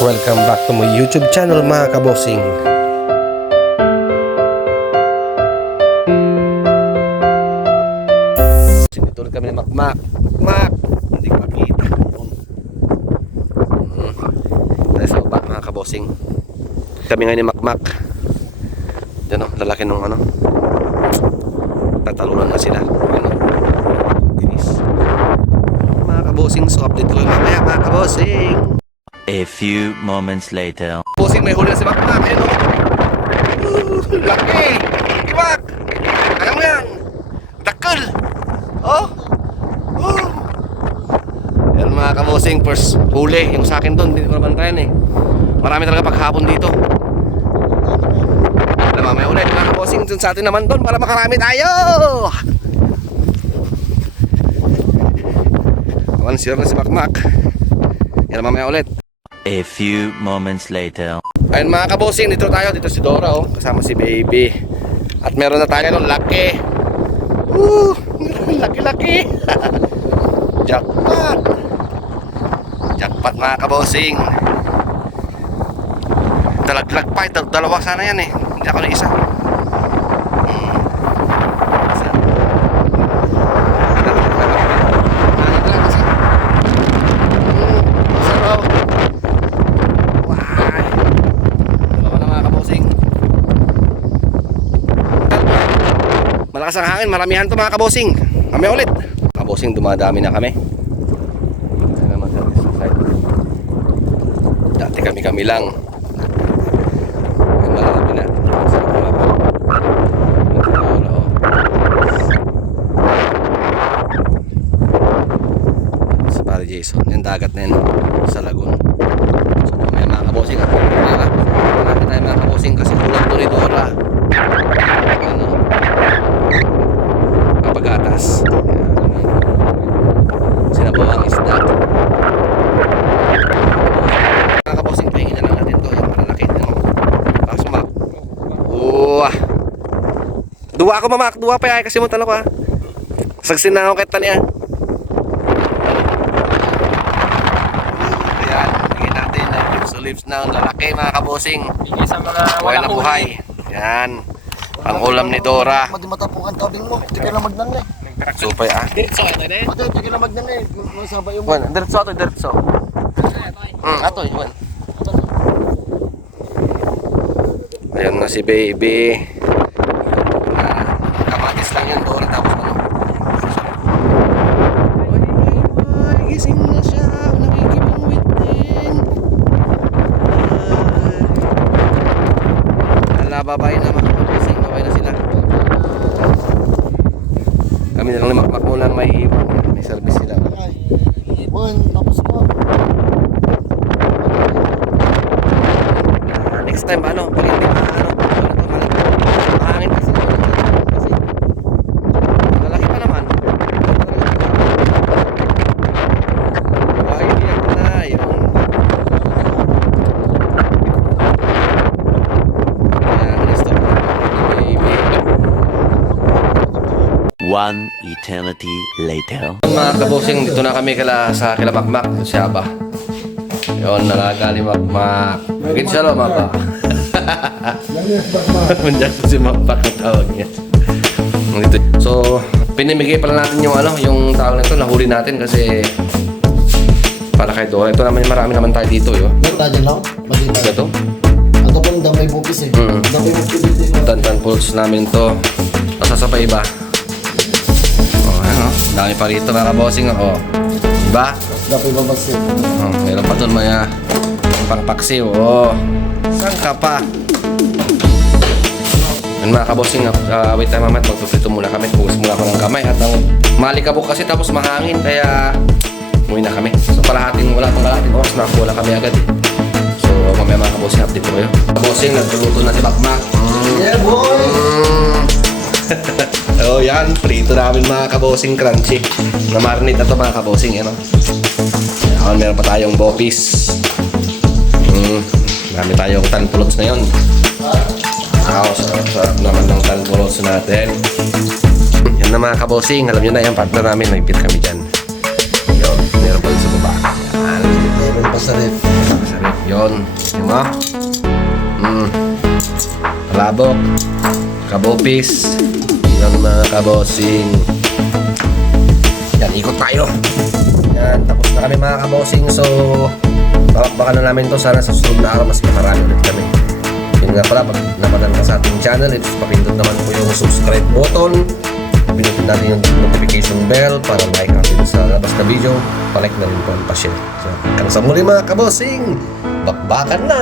Welcome back to my YouTube channel mga kabosing. Sinito ulit kami ni Makmak. Mak! Hindi ko makita. Yun. Mm. Tayo sa baba mga kabosing. Kami ngayon ni Makmak. Yan o, lalaki nung ano. Tatalunan na sila. Ano? Dinis. Mga kabosing, so update ko mamaya mga kabosing. A few moments later. Pusing may huli na si Makmak. Ayun o. Uh, Laki! Imak! Kaya mo yan! Dakal! Oh! Oh! Yan mga kabosing, first huli. Yung sa akin doon, hindi ko naman tayo eh. Marami talaga paghapon dito. Alam mo, may ulit mga kabosing dun sa atin naman doon para makarami tayo! One zero na si Makmak. Yan mamaya ulit. A few moments later. Ayun mga kabosing, dito tayo. Dito si Dora oh. Kasama si Baby. At meron na tayo ng laki. Woo! Laki-laki. Jackpot. Jackpot mga kabosing. Dalaglag pa. Dal- Dalawa sana yan eh. Hindi ako na isa. Hmm. Isa. Ano talaga kasi? Hmm. Isa raw. Wow. Dalawa na mga kabosing. Malakas ang hangin, maramihan to mga kabosing. Kami ulit. Kabosing, dumadami na kami. Dati kami-kami lang. Ngayon marami na. Sa pare Jason, yung dagat na yun sa lagoon. So mamaya mga kabosing ako. Marami tayo mga kabosing kasi kulang to ni Dora. Ano? Kapagatas. Sinabawang isda. Mga kabosing, pahingin na lang natin to. Yung malalaki. Ano? Tapos mak. Uwah. Duwa ako mamak. Duwa pa yan. Kasi mo talo ko ha. Sagsin na ako kahit taniya. Ayan, tingin natin ang lips to lips ng lalaki mga kabosing. Bigay sa mga Buhay na buhay. Yan. Ang ulam ni Dora. Madi matapukan tabing mo. Hindi ka na magnan eh. Supay ah. Diretso ito na eh. Ate, hindi ka na magnan eh. Masabay yung Wan, diretso ato, diretso. Mm, ato, yun. Ayun na si baby. Ah, kamatis lang yun, Dora. Tapos ano? Ay, gising na siya. Nakikipangwit din. Babay na mga kapising. Babay na sila. Kami na lang Makmak mo lang may iwan. May service sila. Ay, Juan, tapos ko. Ah, next time ano, ano to, mal- mahangin kasi kasi malaki pa naman. Ay, iyak na yun. Ayan, stop na. Baby. One eternity later. Mga kabosing, dito na kami kala sa Kilabakmak, Siaba. Yun, nalaga ni Makmak. Magin siya lo, Mapa. Mandiyan si Makmak ang tawag niya. Dito. So, pinimigay pala natin yung ano, yung tawag nito, nahuli natin kasi para kay Dora. Ito naman, marami naman tayo dito, yo. Dyan lang. Tayo. Ito, Ito po ang damay bukis eh. Mm. Damay bukis dito. tantan pulse namin to. Nasasabay ba? Oh, ano, dami pa rito mga kabosing. Oh, diba? Damay babas eh. Oh, meron pa doon mga pangpaksiw. Oh. Saan ka pa? Yan mga kabosing, uh, wait tayo mamaya, magpipito muna kami. Pugas muna ako ng kamay at ang malikabok kasi tapos mahangin kaya umuwi na kami. So kalahating, wala pang kalahating oras, nakakuha kami agad. So mamaya mga kabosing, update ko kayo. Kabosing, nagluluto na si Bakmak. Yeah, boy! Oh, yan. Prito namin mga kabosing crunchy. Na-marinate na to mga kabosing. Yan, oh. Yan, meron pa tayong bopis. Mm. Marami tayong tanpulots na yun. Wow, sarap, sarap naman ng tanpulots natin. Yan na mga kabosing. Alam nyo na yan, partner namin. Nagpit kami dyan. Yun, meron pa rin sa baba. Yan. Meron pa sa ref. Sarap yun. Yung mga. Mm. Palabok. Kabopis. Yan mga kabosing. Yan, ikot tayo. Yan, tapos na kami mga kabosing. So, bakbakan na namin to. Sana sa susunod na araw mas makarami ulit kami. Yun nga pala, pag napanan ka sa ating channel, it's papindot naman po yung subscribe button. Pinutin natin yung notification bell para like natin sa labas na video. Palike na rin po ang pa-share. So, hanggang sa muli mga kabosing, bakbakan na!